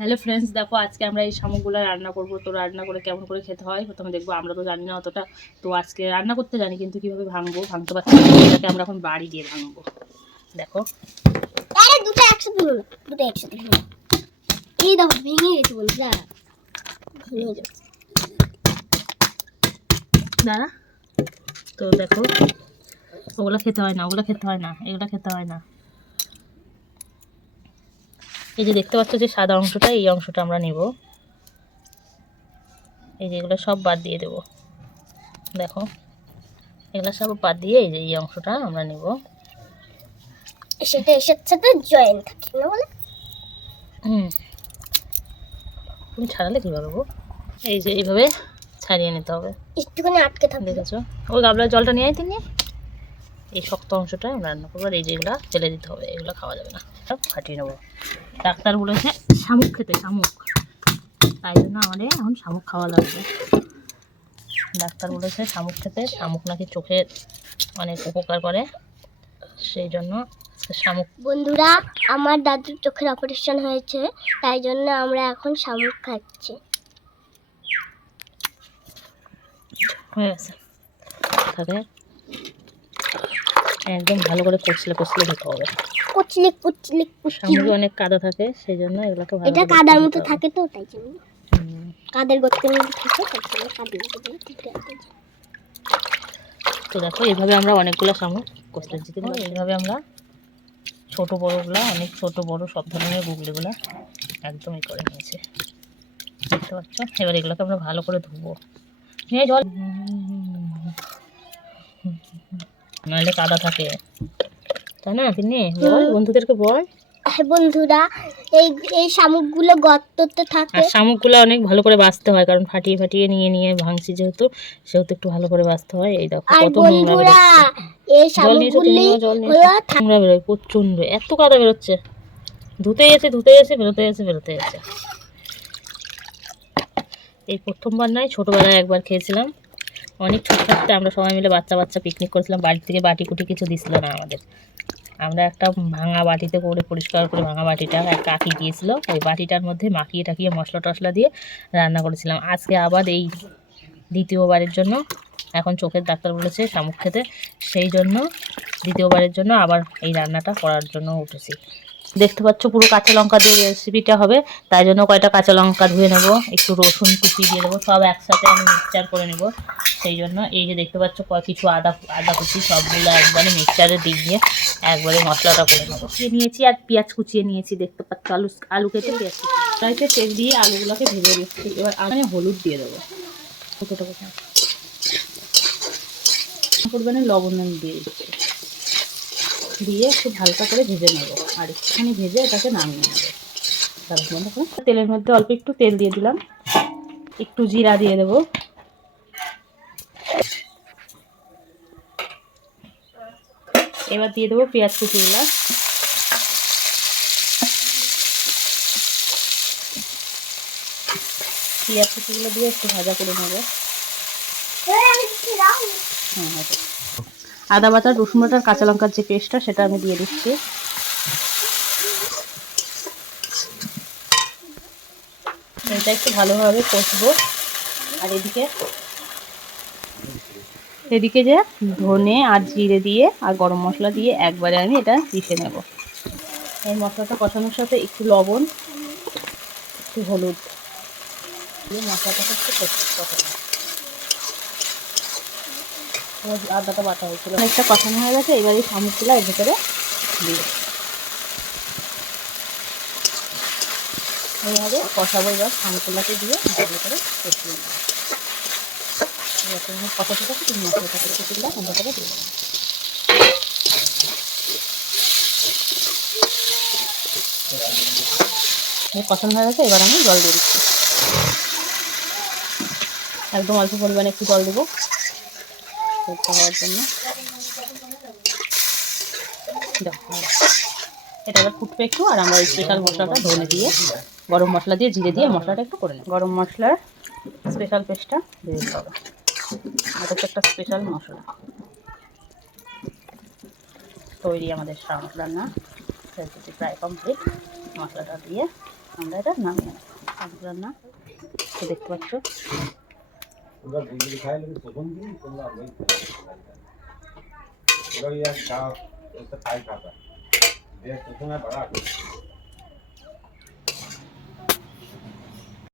Hello friends, দেখো আজকে আমরা এই শামুকগুলো রান্না করব। তো রান্না করে কেমন করে খেতে হয় প্রথমে দেখবো। আমরা তো জানি না অতটা, তো আজকে রান্না করতে জানি কিন্তু কীভাবে ভাঙতে পারছি না। এটাকে আমরা এখন বাড়ি দিয়ে ভাঙবো। দেখো দুটো একসাথে হলো, দুটো একসাথে হলো। এই দেখো ভেঙে গেছে বলে যা ভেঙে যাবে দাঁড়া। তো দেখো ওগুলো খেতে হয় না, ওগুলো খেতে হয় না, এগুলো খেতে হয় না। এই যে দেখতে পাচ্ছ যে সাদা অংশটা, এই অংশটা আমরা নেব। এই যে এগুলো সব বাদ দিয়ে দেবো। দেখো এগুলো সব বাদ দিয়ে এই যে এই অংশটা আমরা নেব। সেটা এর সাথে জয়েন্ট থাকে না বলে। তুমি ছাড়ালে কীভাবে গো? এই যে এইভাবে ছাড়িয়ে নিতে হবে। একটুখানি আটকে থাকে। দেখেছো ওই গাবলার জলটা নিয়ে তিনি এই শক্ত অংশটা রান্না করবো। আর এই যে এগুলো ফেলে দিতে হবে, এগুলো খাওয়া যাবে না, ফাটিয়ে নেবো। ডাক্তার বলেছে শামুক খেতে, শামুক, তাই জন্য আমাদের এখন শামুক খাওয়া লাগবে। ডাক্তার বলেছে শামুক খেতে, শামুক নাকি চোখের অনেক উপকার করে, সেই জন্য শামুক। বন্ধুরা, আমার দাদুর চোখের অপারেশন হয়েছে, তাই জন্য আমরা এখন শামুক খাচ্ছি। হয়ে গেছে, তাহলে একদম ভালো করে কচলে কচলে দিতে হবে। কুচলে কুচলে শামুকে অনেক কাদা থাকে, সেই জন্য এগুলোকে ভালো এটা করে কাদার কচলে মতো দিতে হবে। থাকে, তো তাই জন্য কাদের গর্তের মধ্যে থাকে, তাই জন্য কাদের মতো ঠিক আছে। তো দেখো এইভাবে আমরা অনেকগুলো শামুক কচলে দিচ্ছি। এইভাবে আমরা ছোটো বড়োগুলো, অনেক ছোটো বড়ো সব ধরনের গুগলিগুলো একদমই করে নিয়েছি, দেখতে পাচ্ছ। এবার এগুলোকে আমরা ভালো করে ধুবো, নিয়ে জল, নাহলে কাদা থাকে, তাই না? তিনি বল বন্ধুদেরকে বল। হ্যাঁ বন্ধুরা, এই এই শামুকগুলো গর্ততে থাকে। আর শামুকগুলো অনেক ভালো করে বাছতে হয়, কারণ ফাটিয়ে ফাটিয়ে নিয়ে নিয়ে ভাঙছি যেহেতু, সেহেতু একটু ভালো করে বাছতে হয়। এই দেখো কত নোংরা বেরোচ্ছে। এই জল নিয়েছো তুমি? জল নিয়েছো? নোংরা বেরোয় প্রচণ্ড, এত কাদা বেরোচ্ছে। ধুতে গেছে বেরোতে গেছে। এই প্রথমবার নয়, ছোটোবেলায় একবার খেয়েছিলাম। অনেক ছোট থাকতে আমরা সবাই মিলে বাচ্চা পিকনিক করেছিলাম। বাড়ি থেকে বাটি কুটি কিছু দিছিল না আমাদের। আমরা একটা ভাঙা বাটিতে করে, পরিষ্কার করে ভাঙা বাটিটা এক কাকি দিয়েছিল, ওই বাটিটার মধ্যে মাখিয়ে টাকিয়ে মশলা টশলা দিয়ে রান্না করেছিলাম। আজকে আবার এই দ্বিতীয়বারের জন্য, এখন চোখের ডাক্তার বলেছে শামুক খেতে, সেই জন্য দ্বিতীয়বারের জন্য আবার এই রান্নাটা করার জন্য উঠেছি। দেখতে পাচ্ছ পুরো কাঁচা লঙ্কা দিয়ে রেসিপিটা হবে, তাই জন্য কয়টা কাঁচা লঙ্কা ধুয়ে নেব, একটু রসুন কুচি দিয়ে দেবো, সব একসাথে আমি মিক্সচার করে নেব। সেই জন্য এই যে দেখতে পাচ্ছ কিছু আদা কুচি, সবগুলো একবারে মিক্সচারে দিয়ে একবারে মশলাটা করে নেবো। কুচিয়ে নিয়েছি আর পেঁয়াজ কুচিয়ে নিয়েছি, দেখতে পাচ্ছ আলু কেটে পেঁয়াজ কুচিয়ে তেল দিয়ে আলুগুলোকে ভেজে দিচ্ছি। এবার আমি হলুদ দিয়ে দেবো, পরিমাণে লবণ দিয়ে দিচ্ছি, দিয়ে খুব হালকা করে ভেজে নেবো। আর একটুখানি ভেজে এটাকে নামিয়ে নেবো। তেলের মধ্যে অল্প একটু তেল দিয়ে দিলাম, একটু জিরা দিয়ে দেবো, এবার দিয়ে দেবো পেঁয়াজ কুচিগুলা। পেঁয়াজ কুচিগুলো দিয়ে একটু ভাজা করে নেবো। আদা বাটা, রসুন বাটার, কাঁচা লঙ্কার যে পেস্টটা, সেটা আমি দিয়ে দিচ্ছি। এটা একটু ভালোভাবে কষবো। আর এদিকে যে ধনে আর জিরে দিয়ে আর গরম মশলা দিয়ে একবারে আমি এটা পিষে নেব। এই মশলাটা কষানোর সাথে একটু লবণ, একটু হলুদ দিয়ে মশলাটাকে একটু কষানো। আদাটা বাটা হয়েছিল, অনেকটা কষানো হয়ে গেছে। এবার এই শামুকগুলো এর ভেতরে দিয়ে এইভাবে কষাবো। এবার শামুকগুলোকে দিয়ে ভালো করে কষিয়ে নেব। কষা ঠিক আছে, তুমি মশলাটাকে কুচিগুলো সুন্দর করে দিয়ে দেবো। কষানো হয়ে গেছে, এবার আমি জল দিয়ে দিচ্ছি। একদম অল্প পরিমাণে একটু জল দেবো হওয়ার জন্য। এটা এবার ফুটবে একটু, আর আমরা স্পেশাল মশলাটা ধনে দিয়ে, গরম মশলা দিয়ে, জিরে দিয়ে মশলাটা একটু করে নেব। গরম মশলার স্পেশাল পেস্টটা দিয়ে দিতে হবে। এটা হচ্ছে একটা স্পেশাল মশলা। তৈরি আমাদের শামুক রান্না, রেসিপি প্রায় কমপ্লিট। মশলাটা দিয়ে আমরা এটা নামিয়ে নেব। শাক রান্না তো দেখতে পাচ্ছ। ওরা বুঝলি খাইলে তখন দিন তোমরা ওই ওরা ইয়ার খাও ওটা খাই খাতা দেখ তো সময় বাড়া